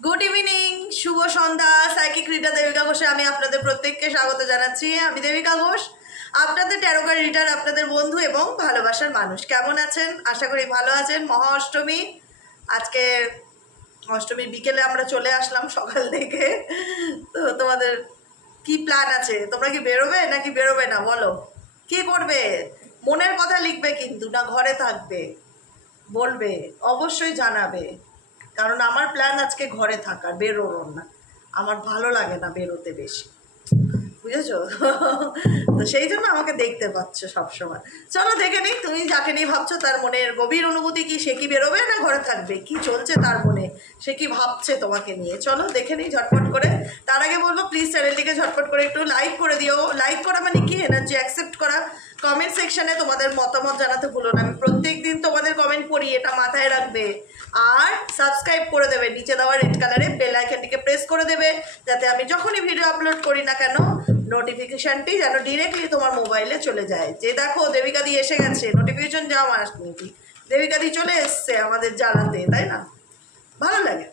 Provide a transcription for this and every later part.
Good evening, শুভ সন্ধ্যা। Psychic reader Devika ঘোষে আমি আপনাদের প্রত্যেককে স্বাগত জানাচ্ছি। আমি দেবিকা ঘোষ, আপনাদের ট্যারোকার রিডার, আপনাদের বন্ধু এবং ভালোবাসার মানুষ। কেমন আছেন? আশা করি ভালো আছেন। মহা অষ্টমী, আজকে অষ্টমীর বিকেলে আমরা চলে আসলাম সকাল থেকে। তো তোমাদের কি প্ল্যান আছে? তোমরা কি বেরোবে নাকি বেরোবে না? বলো, কি করবে? মনের কথা লিখবে কিন্তু, না ঘরে থাকবে? বলবে, অবশ্যই জানাবে। কারণ আমার প্ল্যান আজকে ঘরে থাকার, বেরোনোর না। আমার ভালো লাগে না বেরোতে বেশি, বুঝেছো? তো সেই জন্য আমাকে দেখতে পাচ্ছ সবসময়। চলো দেখে নিই, তুমি যাকে নিয়ে ভাবছো তার মনের গভীর অনুভূতি কি। সে কি বেরোবে না ঘরে থাকবে? কি চলছে তার মনে, সে কি ভাবছে তোমাকে নিয়ে? চলো দেখে নিই ঝটপট করে। তার আগে বলবো, প্লিজ চ্যানেলটিকে ঝটপট করে একটু লাইক করে দিও। লাইক করা মানে কি? এনার্জি অ্যাকসেপ্ট করা। কমেন্ট সেকশনে তোমাদের মতামত জানাতে ভুলো না। আমি প্রত্যেক দিন তোমাদের কমেন্ট পড়ি, এটা মাথায় রাখবে। আর সাবস্ক্রাইব করে দেবে, নিচে দেওয়া রেড কালারে বেল আইকনটিকে প্রেস করে দেবে, যাতে আমি যখনই ভিডিও আপলোড করি না কেন নোটিফিকেশনটি যেন ডিরেক্টলি তোমার মোবাইলে চলে যায়। যে দেখো দেবিকাদি এসে গেছে, নোটিফিকেশন যাও আসনি, দেবিকাদি চলে এসছে আমাদের জ্বালাতে, তাই না? ভালো লাগে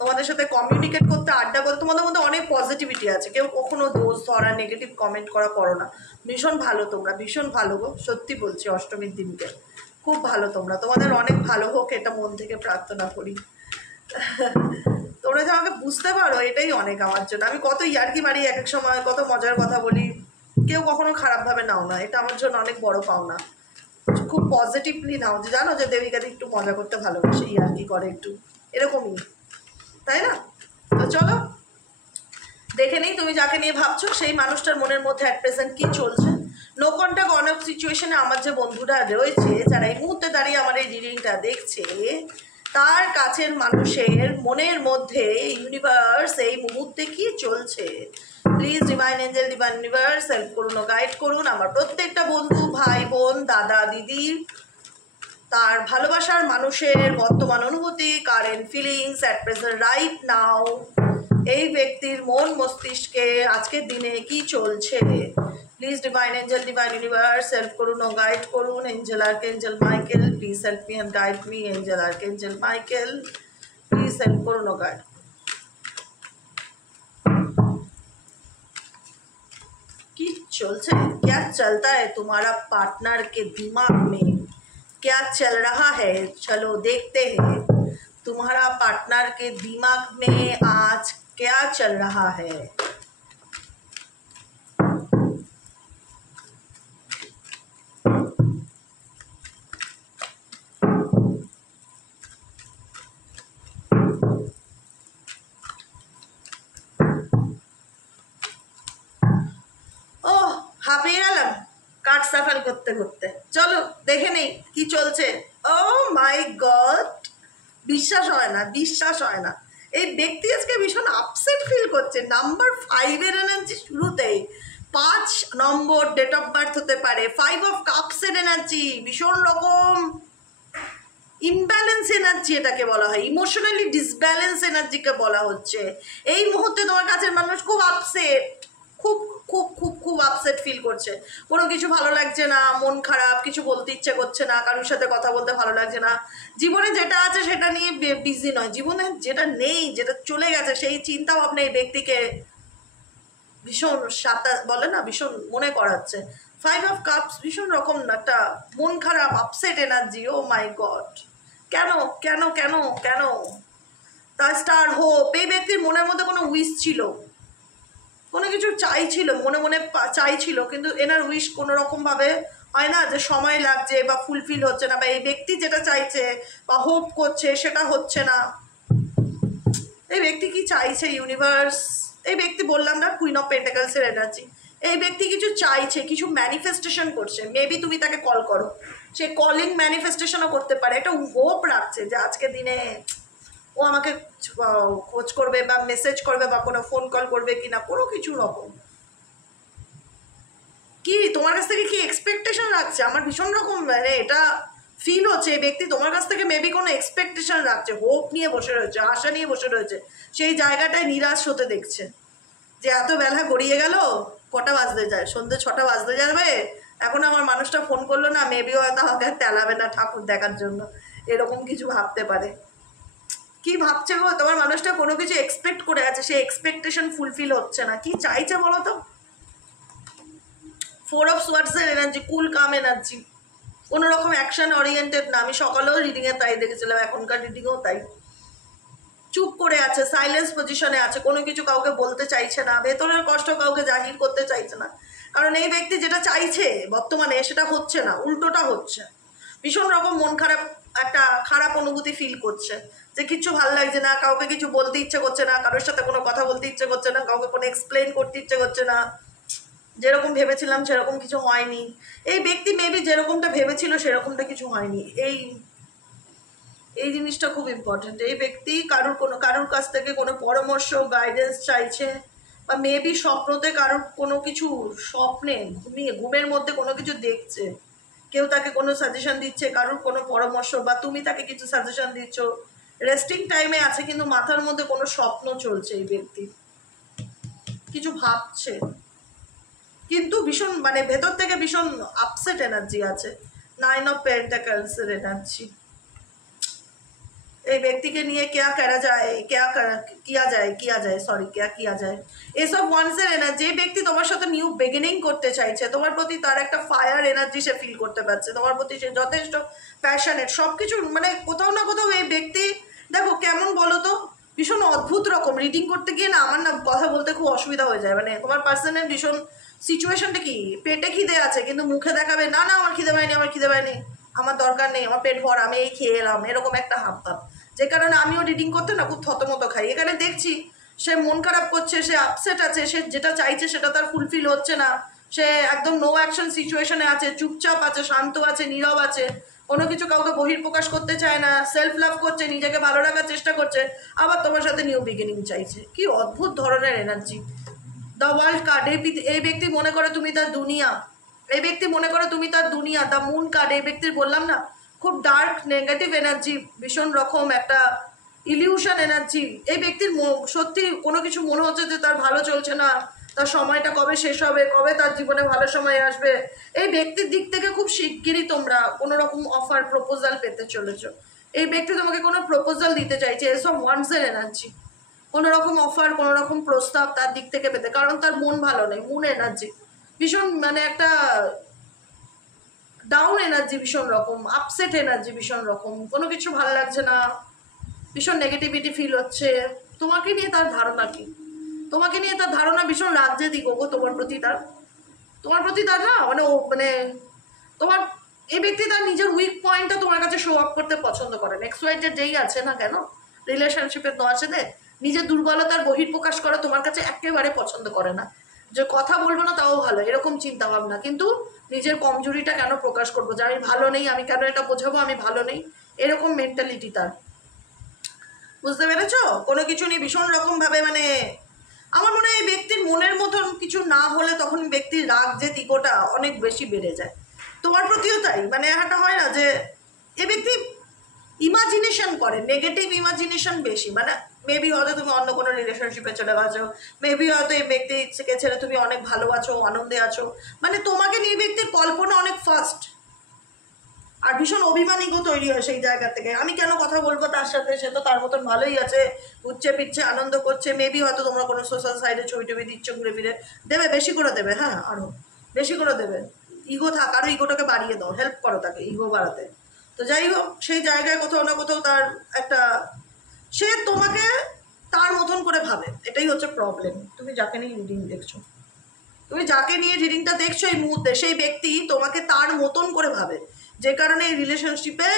তোমাদের সাথে কমিউনিকেট করতে, আড্ডা করতে। তোমাদের মধ্যে অনেক পজিটিভিটি আছে, কেউ কখনো দোষ ধরা, নেগেটিভ কমেন্ট করো না। ভীষণ ভালো তোমরা, ভীষণ ভালো গো, সত্যি বলছি। অষ্টমীর দিনকে খুব ভালো তোমরা, তোমাদের অনেক ভালো হোক এটা মন থেকে প্রার্থনা করি। তোমরা যে আমাকে বুঝতে পারো এটাই অনেক আমার জন্য। আমি কত ইয়ার্কি মারি এক এক সময়, কত মজার কথা বলি, কেউ কখনো খারাপভাবে নাও না, এটা আমার জন্য অনেক বড় পাওনা। খুব পজিটিভলি নাও, যে জানো যে দেবিকাদি একটু মজা করতে ভালোবাসে, ইয়ার্কি করে একটু, এরকমই, তাই না? তো চলো দেখে নিই, তুমি যাকে নিয়ে ভাবছো সেই মানুষটার মনের মধ্যে অ্যাট প্রেজেন্ট কি চলছে। নো কন্ট্যাক্ট অন অফ সিচুয়েশনে আমার যে বন্ধুরা রয়েছে, যারা এই মুহূর্তে দাঁড়িয়ে আমার এই রিডিংটা দেখছে, তার কাছের মানুষের মনের মধ্যে ইউনিভার্স এই মুহূর্তে কি চলছে। Please divine angel, divine universe help করুন ও গাইড করুন আমার প্রত্যেকটা বন্ধু, ভাই বোন, দাদা দিদি, তার ভালোবাসার মানুষের বর্তমান অনুভূতি, current feelings at present right now. এই ব্যক্তির মন মস্তিষ্কে আজকের দিনে কি চলছে। Please divine angel, divine universe help করুন ও গাইড করুন। Angel archangel Michael, please help me and guide me. Angel archangel Michael, please help करो नो गाइड। कि चलছে, क्या चलता है तुम्हारा पार्टनर के दिमाग में, क्या चल रहा है? चलो देखते हैं तुम्हारा पार्टनर के दिमाग में आज क्या चल रहा है। হাঁপিয়ে গেলাম কাঠ সাফাল করতে করতে। চলো দেখে নেই কি চলছে। ও মাই গড, বিশ্বাস হয় না, বিশ্বাস হয় না। এই ব্যক্তি আজকে ভীষণ আপসেট ফিল করছে। নাম্বার 5 এর এনার্জি শুরুতেই, 5 নম্বর ডেট অফ বার্থ হতে পারে। 5 অফ কাপসের এনার্জি, ভীষণ রকম ইমব্যালেন্স এনার্জি এটাকে বলা হয়, ইমোশনালি ডিসব্যালেন্স এনার্জিকে বলা হচ্ছে। এই মুহূর্তে তোমার কাছের মানুষ খুব আপসেট, খুব খুব খুব খুব আপসেট ফিল করছে। কোনো কিছু ভালো লাগছে না, মন খারাপ, কিছু বলতে ইচ্ছে করছে না, কারোর সাথে কথা বলতে ভালো লাগছে না। জীবনে যেটা আছে সেটা নিয়ে বিজি নয়, জীবনে যেটা নেই, যেটা চলে গেছে সেই চিন্তা ভাবনা এই ব্যক্তিকে ভীষণ বলে না, ভীষণ মনে করাচ্ছে। 5 অফ কাপস ভীষণ রকম একটা মন খারাপ, আপসেট এনার্জি। ও মাই গড, কেন কেন কেন কেন? তার স্টার হোপ, এই ব্যক্তির মনের মধ্যে কোনো উইশ ছিল, কোনো কিছু চাইছিল, মনে মনে চাইছিল, কিন্তু এনার উইশ কোনো রকমভাবে হয় না যে সময় লাগছে বা ফুলফিল হচ্ছে না, বা এই ব্যক্তি যেটা চাইছে বা হোপ করছে সেটা হচ্ছে না। এই ব্যক্তি কি চাইছে ইউনিভার্স? এই ব্যক্তি বললাম না, কুইন অফ পেন্টাকলসের এনার্জি। এই ব্যক্তি কিছু চাইছে, কিছু ম্যানিফেস্টেশন করছে। মেবি তুমি তাকে কল করো, সে কলিং ম্যানিফেস্টেশনও করতে পারে। এটা হোপ রাখছে যে আজকে দিনে ও আমাকে খোঁজ করবে বা মেসেজ করবে বা কোনো ফোন কল করবে কিনা, কোনো কিছু রকম। কি তোমার কাছ থেকে কি এক্সপেকটেশন রাখছে? আমার ভীষণ রকম মানে এটা ফিল হচ্ছে এই ব্যক্তি তোমার কাছ থেকে মেবি কোনো এক্সপেকটেশন রাখছে, হোপ নিয়ে বসে রয়েছে, আশা নিয়ে বসে রয়েছে। সেই জায়গাটায় নিরাশ হতে দেখছে যে এত বেলা গড়িয়ে গেল, কটা বাজতে যায়, সন্ধ্যে 6টা বাজতে যাবে, এখন আমার মানুষটা ফোন করলো না, মেবি হয়তো আমাকে তেলাবে না ঠাকুর দেখার জন্য, এরকম কিছু ভাবতে পারে। কি ভাবছে গো, তোমার মানুষটা কোনো কিছু এক্সপেক্ট করে আছে, সেই এক্সপেকটেশন ফুলফিল হচ্ছে না। কি চাইছে বলো তো? 4 অফ সোয়ার্ডসের এনার্জি, কুল কাম এনার্জি, কোনো রকম অ্যাকশন ওরিয়েন্টেড না। আমি সকালেও রিডিংয়ে তাই দেখেছিলাম, এখনকার রিডিংয়েও তাই। চুপ করে আছে, সাইলেন্স পজিশনে আছে, কোনো কিছু কাউকে বলতে চাইছে না, ভেতরের কষ্ট কাউকে জাহির করতে চাইছে না। কারণ এই ব্যক্তি যেটা চাইছে বর্তমানে সেটা হচ্ছে না, উল্টোটা হচ্ছে। ভীষণ রকম মন খারাপ, একটা খারাপ অনুভূতি ফিল করছে যে কিচ্ছু ভালো লাগছে না, কাউকে কিছু বলতে ইচ্ছে করছে না, কারোর সাথে কোনো কথা বলতে ইচ্ছে করছে না, কাউকে কোনো এক্সপ্লেন করতে ইচ্ছে করছে না। যেরকম ভেবেছিলাম সেরকম কিছু হয়নি। এই ব্যক্তি মেবি যেরকমটা ভেবেছিল সেরকমটা কিছু হয়নি। এই জিনিসটা খুব ইম্পর্টেন্ট। এই ব্যক্তি কারুর কাছ থেকে কোনো পরামর্শ, গাইডেন্স চাইছে, বা মেবি স্বপ্নতে কারুর কোনো কিছু, স্বপ্নে ঘুমের মধ্যে কোনো কিছু দেখছে, কেউ তাকে কোনো সাজেশন দিচ্ছে, কারুর কোনো পরামর্শ, বা তুমি তাকে কিছু সাজেশন দিচ্ছ। রেস্টিং টাইমে আছে কিন্তু মাথার মধ্যে কোনো স্বপ্ন চলছে, এই ব্যক্তি কিছু ভাবছে, কিন্তু ভীষণ মানে ভেতর থেকে ভীষণ আপসেট এনার্জি আছে। 9 অফ পেন্টাকলসের এনার্জি। এই ব্যক্তিকে নিয়ে क्या करा जाए, এসব ওয়ান্সের এনার্জি। এই ব্যক্তি তোমার সাথে নিউ বিগিনিং করতে চাইছে, তোমার প্রতি তার একটা ফায়ার এনার্জি সে ফিল করতে পারছে, তোমার প্রতি সে যথেষ্ট প্যাশনেট। সব কিছু মানে কোথাও না কোথাও এই ব্যক্তি, দেখো কেমন বলো তো, ভীষণ অদ্ভুত রকম। রিডিং করতে গিয়ে না আমার না কথা বলতে খুব অসুবিধা হয়ে যায়। মানে তোমার পার্সনের ভীষণ সিচুয়েশনটা কি, পেটে খিদে আছে কিন্তু মুখে দেখাবে না, না আমার খিদে পায়নি, আমার দরকার নেই, আমার পেট ভর, আমি এই খেয়ে এলাম, এরকম একটা হাবভাব। যে কারণে আমিও রিডিং করতে না খুব থতমত খাই। এখানে দেখছি সে মন খারাপ করছে, সে আপসেট আছে, সে যেটা চাইছে সেটা তার ফুলফিল হচ্ছে না, সে একদম নো অ্যাকশন সিচুয়েশনে আছে, চুপচাপ আছে, শান্ত আছে, নীরব আছে, কোনো কিছু কাউকে বহির্প্রকাশ করতে চায় না, সেলফ লাভ করছে, নিজেকে ভালো রাখার চেষ্টা করছে, আবার তোমার সাথে নিউ বিগিনিং চাইছে। কি অদ্ভুত ধরনের এনার্জি। দ্য ওয়ার্ল্ড কার্ড, এই ব্যক্তি মনে করে তুমি তার দুনিয়া, এই ব্যক্তি মনে করে তুমি তার দুনিয়া। দ্য মুন কার্ড, এই ব্যক্তির বললাম না খুব ডার্ক নেগেটিভ এনার্জি, ভীষণ রকম একটা ইলিউশন এনার্জি। এই ব্যক্তির সত্যি কোনো কিছু মনে হচ্ছে যে তার ভালো চলছে না, তার সময়টা কবে শেষ হবে, কবে তার জীবনে ভালো সময় আসবে। এই ব্যক্তির দিক থেকে খুব শিগগিরই তোমরা কোনো রকম অফার, প্রপোজাল পেতে চলেছো। এই ব্যক্তি তোমাকে কোনো প্রপোজাল দিতে চাইছে, এসব ওয়ান্সের এনার্জি। কোনো রকম অফার, কোনো রকম প্রস্তাব তার দিক থেকে পেতে, কারণ তার মন ভালো নেই, মুন এনার্জি ভীষণ মানে একটা ডাউন এনার্জি, ভীষণ রকম আপসেট এনার্জি, ভীষণ রকম কোনো কিছু ভালো লাগছে না, ভীষণ নেগেটিভিটি ফিল হচ্ছে। তোমাকে নিয়ে তার ধারণা কি? তোমাকে নিয়ে তার ধারণা ভীষণ রাজ্যে দিক গো, তোমার প্রতি তার না মানে তোমার এই ব্যক্তি তার নিজের উইক পয়েন্টটা তোমার কাছে শো আপ করতে পছন্দ করে। নেক্সট ওয়াইজের যেই আছে না কেন রিলেশনশিপের তো আছে, নিজের দুর্বলতার বহির্প্রকাশ করা তোমার কাছে একেবারে পছন্দ করে না। যে কথা বলবো না তাও ভালো, এরকম চিন্তা ভাবনা, কিন্তু নিজের কমজোরিটা কেন প্রকাশ করবো, যে আমি ভালো নেই, আমি কেন এটা বোঝাবো আমি ভালো নেই, এরকম মেন্টালিটি তার। বুঝতে পেরেছো? কোনো কিছু নিয়ে ভীষণ রকম ভাবে মানে আমার মনে হয় এই ব্যক্তির মনের মতন কিছু না হলে তখন ব্যক্তির রাগ যে দিকটা অনেক বেশি বেড়ে যায়। তোমার প্রতিও তাই, মানে একটা হয় না যে এই ব্যক্তি ইমাজিনেশন করে, নেগেটিভ ইমাজিনেশন বেশি। মানে মেবি হয়তো তুমি অন্য কোনো রিলেশনশিপে চলে গেছো, মেবি হয়তো এই ব্যক্তিকে ছেড়ে তুমি অনেক ভালো আছো, আনন্দে আছো, মানে তোমাকে নিয়ে ব্যক্তির কল্পনা অনেক ফাস্ট, আর ভীষণ অভিমানীও তৈরি হয় সেই জায়গা থেকে। আমি কেন কথা বলবো তার সাথে, সে তো তার মতন ভালোই আছে, ঘুরছে ফিরছে, আনন্দ করছে। মেবি হয়তো তোমরা কোনো সোশ্যাল সাইডে ছবি টবি দিচ্ছ, ঘুরে ফিরে দেবে, বেশি করে দেবে, হ্যাঁ আরো বেশি করে দেবে। ইগো থাক, আরো ইগোটাকে বাড়িয়ে দাও, হেল্প করো তাকে ইগো বাড়াতে। তো যাই হোক, সেই জায়গায় কোথাও না কোথাও তার একটা, সে তোমাকে তার মতন করে ভাবে, এটাই হচ্ছে প্রবলেম। তুমি যাকে নিয়ে রিডিংটা দেখছো এই মুহূর্তে, সেই ব্যক্তি তোমাকে তার মতন করে ভাবে, যে কারণে এই রিলেশনশিপে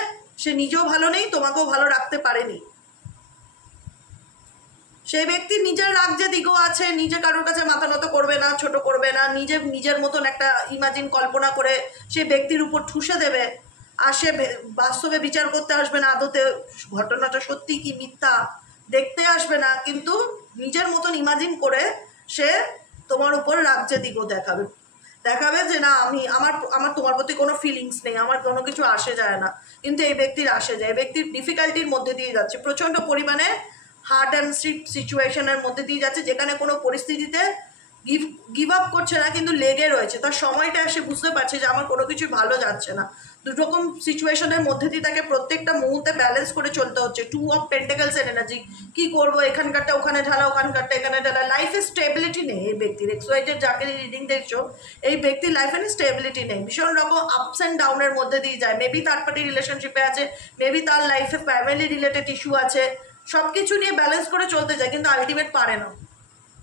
সে নিজেও ভালো নেই, তোমাকেও ভালো রাখতে পারেনি। সেই ব্যক্তি নিজের রাজ্যে দিকও আছে, নিজে কারোর কাছে মাথা নত করবে না, ছোট করবে না, নিজের মতন একটা ইমাজিন কল্পনা করে সেই ব্যক্তির উপর ঠুসে দেবে, আর সে বাস্তবে বিচার করতে আসবে না, আদতে ঘটনাটা সত্যি কি মিথ্যা দেখতে আসবে না, কিন্তু নিজের মতন ইমাজিন করে সে তোমার উপর রাজ্যে দিকও দেখাবে যে না আমার তোমার প্রতি কোনো ফিলিংস নেই, আমার কোনো কিছু আসে যায় না। কিন্তু এই ব্যক্তির আসে যায়, এই ব্যক্তির ডিফিকাল্টির মধ্যে দিয়ে যাচ্ছে, প্রচণ্ড পরিমাণে হার্ড অ্যান্ড স্ট্রিট সিচুয়েশনের মধ্যে দিয়ে যাচ্ছে, যেখানে কোনো পরিস্থিতিতে গিভ আপ করছে না, কিন্তু লেগে রয়েছে। তার সময়টা এসে বুঝতে পারছে যে আমার কোনো কিছু ভালো যাচ্ছে না, দুরকম সিচুয়েশনের মধ্যে দিয়ে তাকে প্রত্যেকটা মুহূর্তে ব্যালেন্স করে চলতে হচ্ছে। 2 অফ পেন্টাকেলস এর এনার্জি। কি করবো, এখানকারটা ওখানে ঢালা, ওখানকারটা এখানে ঢালা। লাইফে স্টেবিলিটি নেই এই ব্যক্তির। এক্সওয়াইজেড যাকে রিডিং দেখছো, এই ব্যক্তির লাইফে স্টেবিলিটি নেই, ভীষণ রকম আপস অ্যান্ড ডাউনের মধ্যে দিয়ে যায়। মেবি থার্ড পার্টি রিলেশনশিপে আছে, মেবি তার লাইফে ফ্যামিলি রিলেটেড ইস্যু আছে, সব কিছু নিয়ে ব্যালেন্স করে চলতে যায়, কিন্তু আলটিমেট পারে না।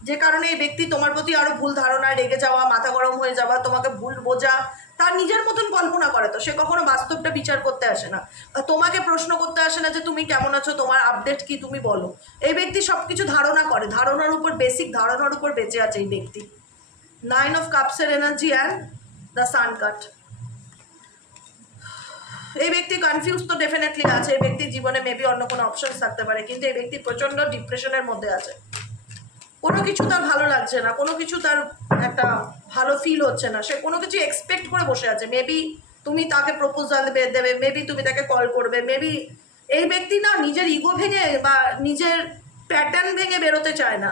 যে কারণে এই ব্যক্তি তোমার প্রতি আরো ভুল ধারণা, রেগে যাওয়া, মাথা গরম হয়ে যাওয়া, তোমাকে ভুল বোঝা, তার নিজের মতন কল্পনা করে। তো সে কখনো বাস্তবটা বিচার করতে আসে না, তোমাকে প্রশ্ন করতে আসে না যে তুমি কেমন আছো, তোমার আপডেট কি, তুমি বলো। এই ব্যক্তি সবকিছু ধারণা করে, ধারণার উপর, বেসিক ধারণার উপর বেঁচে আছে এই ব্যক্তি। 9 অফ কাপসের energy and the sun card. এই ব্যক্তি কনফিউজ তো ডেফিনেটলি আছে। এই ব্যক্তির জীবনে মেবি অন্য কোনো অপশন থাকতে পারে, কিন্তু এই ব্যক্তি প্রচন্ড ডিপ্রেশনের মধ্যে আছে। কোনো কিছু তার ভালো লাগছে না, কোনো কিছু তার একটা ভালো ফিল হচ্ছে না, সে কোনো কিছু এক্সপেক্ট করে বসে আছে। মেবি তুমি তাকে প্রপোজাল দেবে, মেবি তুমি তাকে কল করবে, মেবি এই ব্যক্তি না নিজের ইগো ভেঙে বা নিজের প্যাটার্ন ভেঙে বেরোতে চায় না।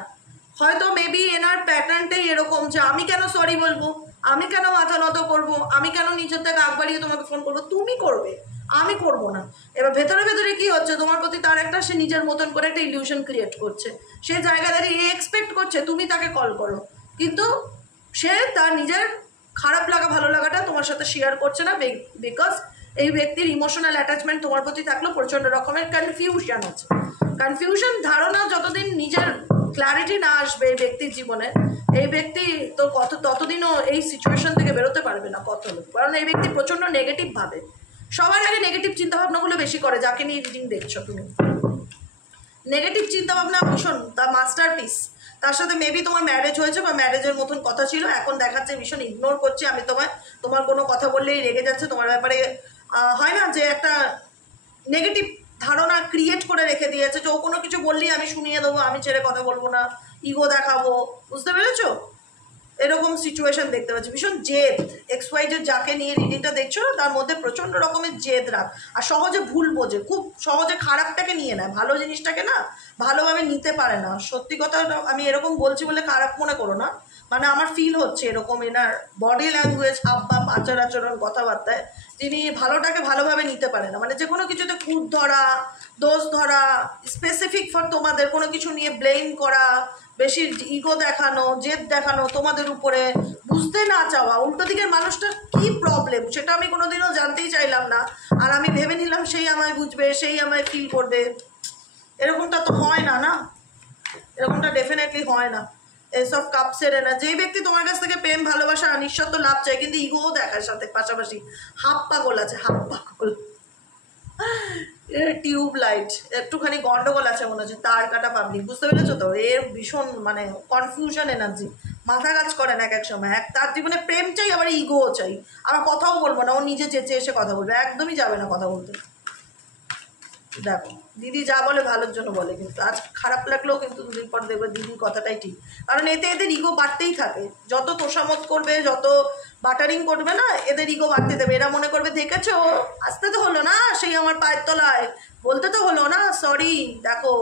হয়তো মেবি এনার প্যাটার্নটাই এরকম যে আমি কেন সরি বলবো, আমি কেন মাথা নত করবো, আমি কেন নিজের থেকে আগ বাড়িয়ে তোমাকে ফোন করবো, তুমি করবে, আমি করব না। এবার ভেতরে ভেতরে কি হচ্ছে, তোমার প্রতি তার একটা, সে নিজের মতন করে একটা ইলিউশন ক্রিয়েট করছে। সে জায়গা দাঁড়িয়ে এক্সপেক্ট করছে তুমি তাকে কল করো, কিন্তু সে তার নিজের খারাপ লাগা ভালো লাগাটা তোমার সাথে শেয়ার করছে না, বিকজ এই ব্যক্তির ইমোশনাল অ্যাটাচমেন্ট তোমার প্রতি থাকলেও প্রচণ্ড রকমের কনফিউশন আছে। কনফিউশন ধারণা যতদিন নিজের ক্ল্যারিটি না আসবে এই ব্যক্তির জীবনে, এই ব্যক্তি তো ততদিনও এই সিচুয়েশন থেকে বেরোতে পারবে না কত লোক। কারণ এই ব্যক্তি প্রচণ্ড নেগেটিভ ভাবে, সবার আগে নেগেটিভ চিন্তাভাবনাগুলো বেশি করে। যাকে নিয়ে রিডিং দেখছো তুমি, নেগেটিভ চিন্তাভাবনা ভীষণ তার মাস্টারপিস। তার সাথে মেবি তোমার ম্যারেজ হয়েছে বা ম্যারেজের মতন কথা ছিল, এখন দেখাচ্ছে ভীষণ ইগনোর করছে। আমি তোমার কোনো কথা বললেই রেগে যাচ্ছে, তোমার ব্যাপারে হয় না যে একটা নেগেটিভ ধারণা ক্রিয়েট করে রেখে দিয়েছে, যে ও কোনো কিছু বললেই আমি শুনিয়ে দেবো, আমি ছেড়ে কথা বলবো না, ইগো দেখাবো। বুঝতে পেরেছো? এরকম সিচুয়েশন দেখতে পাচ্ছি। ভীষণ জেদ। এক্সওয়াইজেড যাকে নিয়ে রিডিংটা দেখছো তার মধ্যে প্রচণ্ড রকমের জেদ রাখ, আর সহজে ভুল বোঝে, খুব সহজে খারাপটাকে নিয়ে নেয়, ভালো জিনিসটাকে না ভালোভাবে নিতে পারে না। সত্যি কথা আমি এরকম বলছি বলে খারাপ মনে করো না, মানে আমার ফিল হচ্ছে এরকম এনার বডি ল্যাঙ্গুয়েজ, হাবভাব, আচার আচরণ, কথাবার্তায় তিনি ভালোটাকে ভালোভাবে নিতে পারে না। মানে যে কোনো কিছুতে খুঁত ধরা, দোষ ধরা, স্পেসিফিক ফর তোমাদের কোনো কিছু নিয়ে ব্লেম করা, বেশি ইগো দেখানো, জেদ দেখানো তোমাদের উপরে, বুঝতে না চাওয়া উল্টো দিকের মানুষটা কি প্রবলেম সেটা আমি কোনোদিনও জানতেই চাইলাম না, আর আমি ভেবে নিলাম সেই আমায় বুঝবে, সেই আমায় ফিল করবে। এরকমটা তো হয় না, না এরকমটা ডেফিনেটলি হয় না। এস অফ কাপসের না, যেই ব্যক্তি তোমার কাছ থেকে প্রেম, ভালোবাসা, নিঃস্বার্থ লাভ চায়, কিন্তু ইগোও দেখার সাথে পাশাপাশি হাফ পাগল আছে, হাফ পাগল। টিউব লাইট, একটুখানি গন্ডগোল আছে মনে হচ্ছে, তার কাটা পাবলিক। বুঝতে পেরেছো তো? এর ভীষণ মানে কনফিউশন এনার্জি, মাথা কাজ করে না এক এক সময়। তার জীবনে প্রেম চাই, আবার ইগোও চাই, আবার কথাও বলবো না, ও নিজে চেঁচে এসে কথা বলবে, একদমই যাবে না কথা বলতে। দেখো দিদি যা বলে ভালোর জন্য বলে, কিন্তু আজ খারাপ লাগলেও কিন্তু দুদিন পর দেখবে দিদির কথাটাই ঠিক। কারণ এতে এদের ইগো বাড়তেই থাকে, যত তোষামত করবে, যত বাটারিং করবে না, এদের ইগো বাড়তে দেবে। এরা মনে করবে দেখেছো আসতে তো হলো না, সেই আমার পায়ের তলায় বলতে তো হলো না সরি। দেখো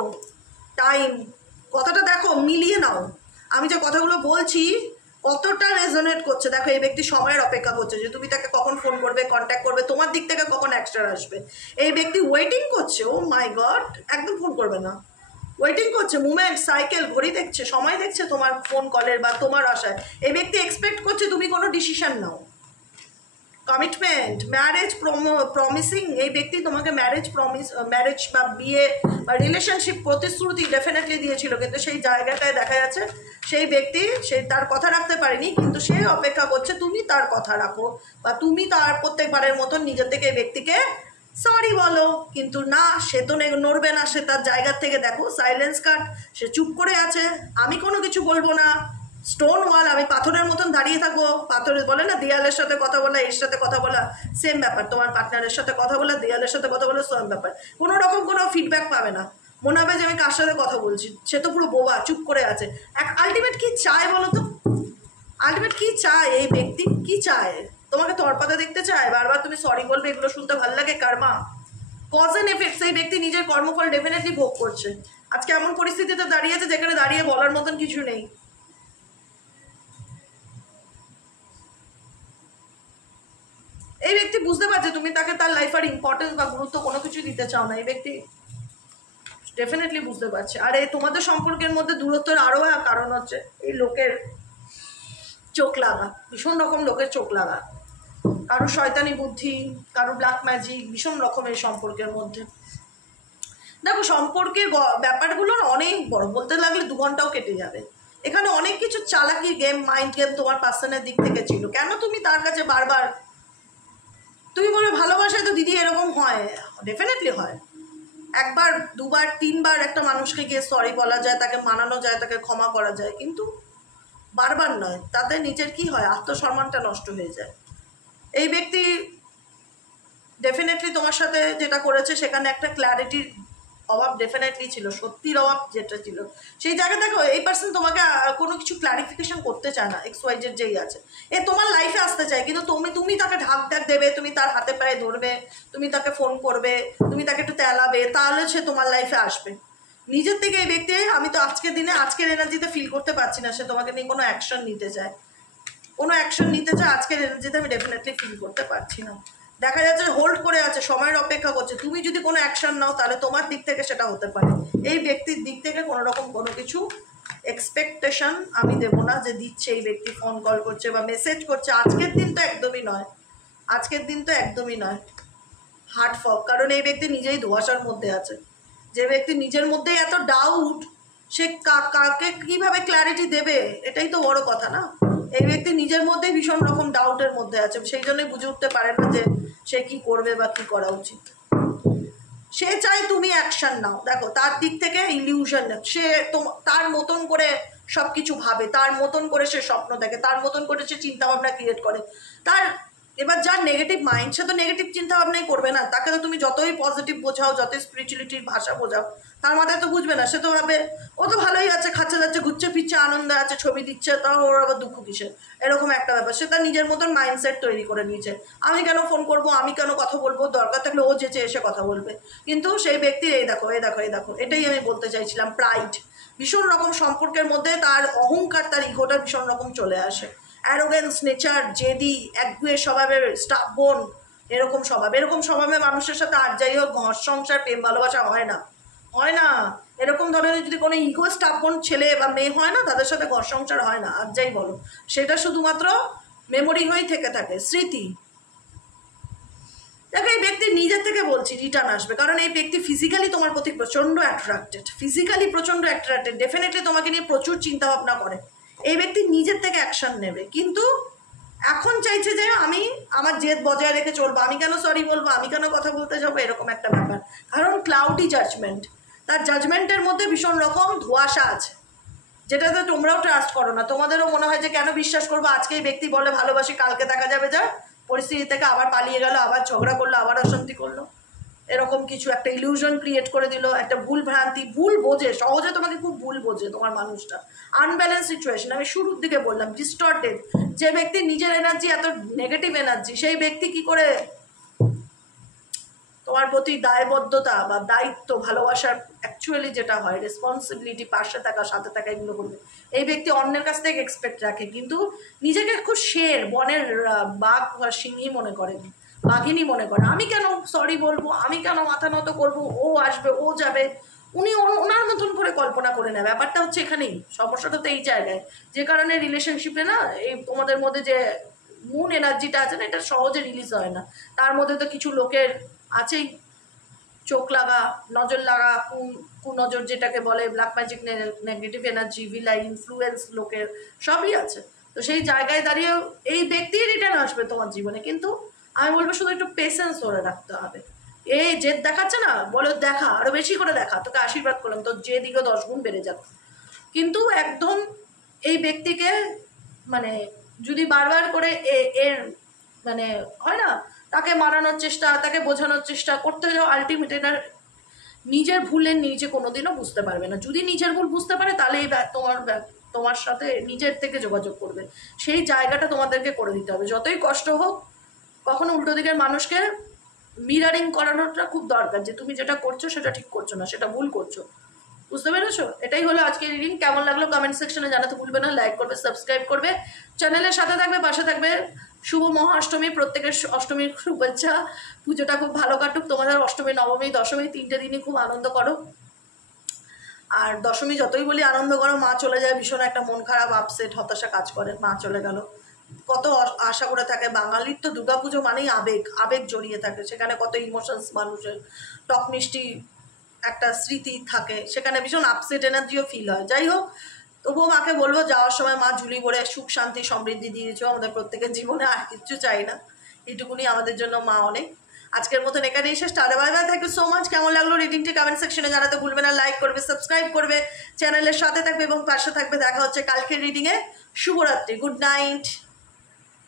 টাইম, কথাটা দেখো, মিলিয়ে নাও। আমি যে কথাগুলো বলছি কতটা রেজোনেট করছে দেখো। এই ব্যক্তি সময়ের অপেক্ষা করছে যে তুমি তাকে কখন ফোন করবে, কন্ট্যাক্ট করবে, তোমার দিক থেকে কখন অ্যাকশন আসবে। এই ব্যক্তি ওয়েটিং করছে, ও মাই গড, একদম ফোন করবে না, ওয়েটিং করছে, মুভমেন্ট, সাইকেল, ঘড়ি দেখছে, সময় দেখছে তোমার ফোন কলের বা তোমার আশায়। এই ব্যক্তি এক্সপেক্ট করছে তুমি কোনো ডিসিশন নাও। কমিটমেন্ট, ম্যারেজ প্রমিসিং, এই ব্যক্তি তোমাকে ম্যারেজ বা বিয়ে বা রিলেশনশিপ প্রতিশ্রুতি ডেফিনেটলি দিয়েছিল, কিন্তু সেই জায়গাটায় দেখা যাচ্ছে সেই ব্যক্তি সে তার কথা রাখতে পারেনি, কিন্তু সে অপেক্ষা করছে তুমি তার কথা রাখো, বা তুমি তার প্রত্যেকবারের মতন নিজের থেকে এই ব্যক্তিকে সরি বলো। কিন্তু না, সে তো নড়বে না, সে তার জায়গার থেকে দেখো সাইলেন্স কাট, সে চুপ করে আছে, আমি কোনো কিছু বলবো না, স্টোন ওয়াল, আমি পাথরের মতন দাঁড়িয়ে থাকবো। পাথরের বলে না দেয়ালের সাথে কথা বলা, এর সাথে কথা বলা সেম ব্যাপার, তোমার পার্টনারের সাথে কথা বলা, দেয়ালের সাথে কথা বলা সেম ব্যাপার। কোনো রকম কোনো ফিডব্যাক পাবে না, মনে হবে যে আমি কার সাথে কথা বলছি। সে তো পুরো বোবা, চুপ করে আছে। আলটিমেট কি চায় বলো তো? আলটিমেট কি চায় এই ব্যক্তি? কি চায়? তোমাকে তরপাতে দেখতে চায়, বারবার তুমি সরি বলবে, এগুলো শুনতে ভালো লাগে। কার্মা, কজ এন্ড এফেক্ট, সেই ব্যক্তি নিজের কর্মফল ডেফিনেটলি ভোগ করছে। আজকে এমন পরিস্থিতিতে দাঁড়িয়েছে যেখানে দাঁড়িয়ে বলার মতন কিছু নেই। এই ব্যক্তি বুঝতে পারছে তুমি তাকে তার লাইফের ইম্পর্টেন্স বা গুরুত্ব কোনো কিছু দিতে চাও না, এই ব্যক্তি ডেফিনেটলি বুঝতে পারছে। আর এই তোমাদের সম্পর্কের মধ্যে দূরত্বের আরও কারণ হচ্ছে এই লোকের চোখ লাগা, ভীষণ রকম লোকের চোখ লাগা, কারো শয়তানি বুদ্ধি, কারো ব্ল্যাক ম্যাজিক, ভীষণ রকমের সম্পর্কের মধ্যে। দেখো সম্পর্কের ব্যাপারগুলো অনেক বড়, বলতে লাগলে 2 ঘন্টাও কেটে যাবে। এখানে অনেক কিছু চালাকি গেম, মাইন্ড গেম তোমার পার্সনের দিক থেকে ছিল। কেন তুমি তার কাছে বারবার তুমি বলবে ভালোবাসায় তো দিদি এরকম হয়, ডেফিনেটলি হয়। 1 বার 2 বার 3 বার একটা মানুষকে গিয়ে সরি বলা যায়, তাকে মানানো যায়, তাকে ক্ষমা করা যায়, কিন্তু বারবার নয়। তাতে নিজের কি হয়, আত্মসম্মানটা নষ্ট হয়ে যায়। এই ব্যক্তি ডেফিনেটলি তোমার সাথে যেটা করেছে সেখানে একটা ক্ল্যারিটির অভাব ডেফিনেটলি ছিল, সত্যির অভাব যেটা ছিল সেই জায়গা। দেখো এই পার্সন তোমাকে কোনো কিছু ক্ল্যারিফিকেশন করতে চায় না, XYZ যেই আছে এ তোমার লাইফে আসতে চায়, কিন্তু তুমি তাকে ঢাক দেবে, তুমি তার হাতে পায়ে ধরবে, তুমি তাকে ফোন করবে, তুমি তাকে একটু তেলাবে, তাহলে সে তোমার লাইফে আসবে। নিজের থেকে এই ব্যক্তি, আমি তো আজকের দিনে আজকের এনার্জিতে ফিল করতে পারছি না সে তোমাকে নিয়ে কোনো অ্যাকশন নিতে চায়, কোনো অ্যাকশন নিতে চায় আজকের এনার্জিতে আমি ডেফিনেটলি ফিল করতে পারছি না। দেখা যাচ্ছে হোল্ড করে আছে, সময়ের অপেক্ষা করছে। তুমি যদি কোনো অ্যাকশন নাও তাহলে তোমার দিক থেকে সেটা হতে পারে, এই ব্যক্তির দিক থেকে কোনো রকম কোনো কিছু এক্সপেকটেশন আমি দেবো না যে দিচ্ছে এই ব্যক্তি, ফোন কল করছে বা মেসেজ করছে। আজকের দিন তো একদমই নয়, আজকের দিন তো একদমই নয়। হার্ট ফগ, কারণ এই ব্যক্তি নিজেই ধোঁয়াশার মধ্যে আছে। যে ব্যক্তি নিজের মধ্যেই এত ডাউট, সে কাকে কীভাবে ক্ল্যারিটি দেবে, এটাই তো বড় কথা না। এই ব্যক্তি নিজের মধ্যেই ভীষণ রকম ডাউটের মধ্যে আছে, সেই জন্যই বুঝে উঠতে পারে না যে সে কি করবে বা কি করা উচিত। সে চায় তুমি অ্যাকশন নাও। দেখো তার দিক থেকে ইলিউশন, সে তার মতন করে সব কিছু ভাবে, তার মতন করে সে স্বপ্ন দেখে, তার মতন করে সে চিন্তাভাবনা ক্রিয়েট করে। তার এবার যার নেগেটিভ মাইন্ড, সে তো নেগেটিভ চিন্তাভাবনাই করবে না। তাকে তো তুমি যতই পজিটিভ বোঝাও, যতই স্পিরিচুয়ালিটির ভাষা বোঝাও, তার মাথায় তো বুঝবে না। সে তো ভাবে ও তো ভালোই আছে, খাচ্ছে যাচ্ছে, ঘুরছে ফিরছে, আনন্দে আছে, ছবি দিচ্ছে, তাও ওর আবার দুঃখ কিসের, এরকম একটা ব্যাপার। সে তার নিজের মতন মাইন্ডসেট তৈরি করে নিয়েছে, আমি কেন ফোন করব, আমি কেন কথা বলবো, দরকার থাকলে ও যেচে এসে কথা বলবে। কিন্তু সেই ব্যক্তির এই দেখো এই দেখো এই দেখো, এটাই আমি বলতে চাইছিলাম, প্রাইড। ভীষণ রকম সম্পর্কের মধ্যে তার অহংকার, তার ইগোটা ভীষণ রকম চলে আসে। অ্যারোগেন্স নেচার, জেদি, একগুয়ে স্বভাবের, স্টাবন, এরকম স্বভাব। এরকম স্বভাবে মানুষের সাথে আর যাই হোক ঘর সংসার প্রেম ভালোবাসা হয় না, হয় না। এরকম ধরনের যদি কোনো ইগো স্টাবন ছেলে বা মেয়ে হয় না, তাদের সাথে ঘর সংসার হয় না, আর যাই বলো, সেটা শুধুমাত্র মেমোরি হয়েই থেকে থাকে, স্মৃতি। দেখো এই ব্যক্তি নিজের থেকে বলছি রিটার্ন আসবে, কারণ এই ব্যক্তি ফিজিক্যালি তোমার প্রতি প্রচণ্ড অ্যাট্রাক্টেড, ফিজিক্যালি প্রচণ্ড অ্যাট্রাক্টেড, ডেফিনেটলি তোমাকে নিয়ে প্রচুর চিন্তাভাবনা করে। এই ব্যক্তি নিজের থেকে অ্যাকশন নেবে, কিন্তু এখন চাইছে যে আমি আমার জেদ বজায় রেখে চলবো, আমি কেন সরি বলবো, আমি কেন কথা বলতে যাবো, এরকম একটা ব্যাপার। কারণ ক্লাউডি জাজমেন্ট, তার জাজমেন্টের মধ্যে ভীষণ রকম ধোঁয়াশা আছে, যেটাতে তোমরাও ট্রাস্ট করো না। তোমাদেরও মনে হয় যে কেন বিশ্বাস করবো, আজকে এই ব্যক্তি বলে ভালোবাসি, কালকে দেখা যাবে যা পরিস্থিতি থেকে আবার পালিয়ে গেল, আবার ঝগড়া করলো, আবার অশান্তি করলো, এরকম কিছু একটা ইলিউশন ক্রিয়েট করে দিল, একটা ভুল ভ্রান্তি, ভুল বোঝে সহজে, তোমাকে খুব ভুল বোঝে তোমার মানুষটা। আনব্যালেন্স সিচুয়েশন, আমি শুরুর দিকে বললাম, ডিস্টর্টেড। যে ব্যক্তি নিজের এনার্জি এত নেগেটিভ এনার্জি, সেই ব্যক্তি কি করে তোমার প্রতি দায়বদ্ধতা বা দায়িত্ব, ভালোবাসার অ্যাকচুয়ালি যেটা হয় রেসপন্সিবিলিটি, পাশে থাকা, সাথে থাকা, এগুলো করবে। এই ব্যক্তি অন্যের কাছ থেকে এক্সপেক্ট রাখে, কিন্তু নিজেকে খুব শের, বনের বাঘ বা সিংহী মনে করেন, বাঘিনী মনে করে। আমি কেন সরি বলবো, আমি কেন মাথা নত করবো, ও আসবে, ও যাবে, উনি ওনার মতন করে কল্পনা করে নেয়। ব্যাপারটা হচ্ছে এখানেই সমস্যাটা, তো এই জায়গায়, যে কারণে রিলেশনশিপে না এই তোমাদের মধ্যে যে মুন এনার্জিটা আছে না, এটা সহজে রিলিজ হয় না। তার মধ্যে তো কিছু লোকের আছেই চোখ লাগা, নজর লাগা, কুনজর যেটাকে বলে, black magic, negative energy, villi influence লোকের, সবই আছে। তো সেই জায়গায় দাঁড়িয়ে এই ব্যক্তি রিটার্ন আসবে তোমার জীবনে, কিন্তু আমি বলবো শুধু একটু পেশেন্স ধরে রাখতে হবে। এই জেদ দেখাচ্ছে না, বলো দেখা, আরো বেশি করে দেখা, তোকে আশীর্বাদ করলাম, তোর যে দিকে 10 গুণ বেড়ে যাবে। কিন্তু একদম এই ব্যক্তিকে মানে যদি বারবার করে এর মানে হয় না, তাকে মানানোর চেষ্টা, তাকে বোঝানোর চেষ্টা করতে যাও, আলটিমেট এটা নিজের ভুলের নিজে কোনোদিনও বুঝতে পারবে না। যদি নিজের ভুল বুঝতে পারে তাহলে এই তোমার সাথে নিজের থেকে যোগাযোগ করবে, সেই জায়গাটা তোমাদেরকে করে দিতে হবে। যতই কষ্ট হোক, কখনো উল্টো দিকের মানুষকে মিরারিং করানোটা খুব দরকার, যে তুমি যেটা করছো সেটা ঠিক করছো না, সেটা ভুল করছো। বুঝতে পেরেছো? এটাই হলো আজকের রিডিং। কেমন লাগলো কমেন্ট সেকশনে জানাতে ভুলবে না, লাইক করবে, সাবস্ক্রাইব করবে, চ্যানেলের সাথে থাকবে, পাশে থাকবে। শুভ মহাষ্টমী, প্রত্যেকের অষ্টমীর শুভেচ্ছা। পুজোটা খুব ভালো কাটুক তোমাদের, অষ্টমী নবমী দশমী 3টে দিনই খুব আনন্দ করো। আর দশমী যতই বলি আনন্দ করো, মা চলে যায় ভীষণ একটা মন খারাপ, আপসেট, হতাশা কাজ করে, মা চলে গেল। কত আশা করে থাকে, বাঙালির তো দুর্গাপুজো মানেই আবেগ, আবেগ জড়িয়ে থাকে, সেখানে কত ইমোশনস মানুষের, টক মিষ্টি একটা স্মৃতি থাকে, সেখানে ভীষণ আপসেট এনার্জিও ফিল হয়। যাই হোক, তবুও মাকে বলবো যাওয়ার সময় মা ঝুলি ভরে সুখ শান্তি সমৃদ্ধি দিয়েছো আমাদের প্রত্যেকের জীবনে, আর কিচ্ছু চাই না, এইটুকুনি আমাদের জন্য মা অনেক। আজকের মতন এখানেই শেষ, tata bye bye, thank you so much. কেমন লাগলো রিডিংটি কমেন্ট সেকশনে জানাতে ভুলবে না, লাইক করবে, সাবস্ক্রাইব করবে, চ্যানেলের সাথে থাকবে এবং পাশে থাকবে। দেখা হচ্ছে কালকের রিডিংয়ে। শুভরাত্রি, গুড নাইট।